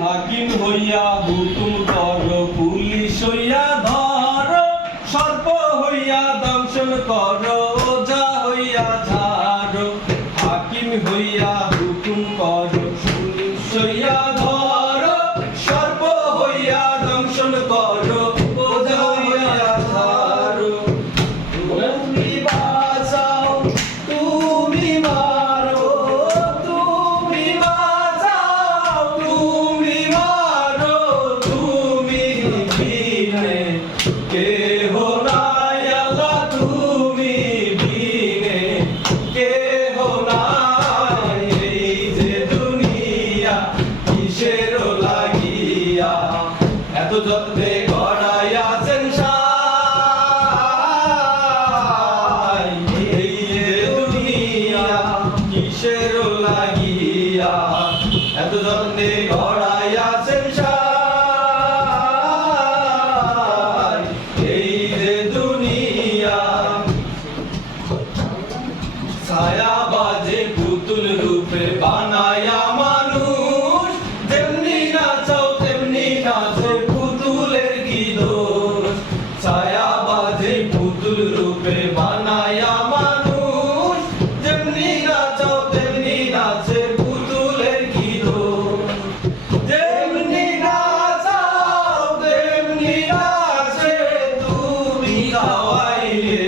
হাকিম হইয়া হুকুম করো, পুলিশ হইয়া ধরো, সর্প হইয়া দংশন করো, ওঝা হইয়া ঝাড়ো। হাকিম হইয়া হুকুম করো, পুলিশ হইয়া ধরো, সর্প হইয়া দংশন করো, ওঝা হইয়া ঝাড়ো। তুমি বাঁচাও, তুমি মারো, তুমি বাঁচাও, তুমি মারো, তুমি বিনে কেহ নাই আল্লাহ, তুমি বিনে কেহ নাই। এই যে দুনিয়া কিসের লাগিয়া এত যত্নে গড়াইয়াছেন সাই। এই যে দুনিয়া কিসের লাগিয়া এত যত্নে গড়াইয়াছেন সাই। এই যে দুনিয়া ছায়া বাজে পুতুল রূপে বানায়া মানুষ, যেমনি নাচাও তেমনি নাচে পুতুলের কি দোষ। ছায়া বাজে পুতুল রূপে বানায়া মানুষ, যেমনি নাচাও তেমনি নাচে পুতুলের কি দোষ। যেমনি নাচাও তেমনি নাচে, তুমি খাওয়াইলে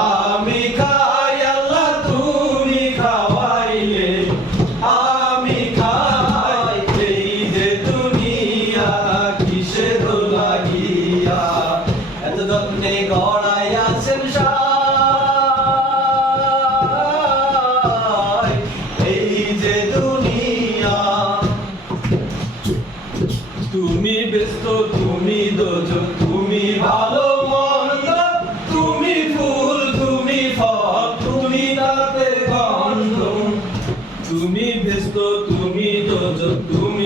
আমি খাই আল্লাহ, তুমি খাওয়াইলে আমি খাই। এই যে দুনিয়া কিসের লাগিয়া এত যত্নে গড়াইয়াছেন সাই। এই যে দুনিয়া তুমি ব্যস্ত, তুমি দোজক, তুমি ভালো মন্দ, তুমি ফুল, তুমি ফল, তুমি তাতে গন্ধ। তুমি ব্যস্ত, তুমি দোজক, তুমি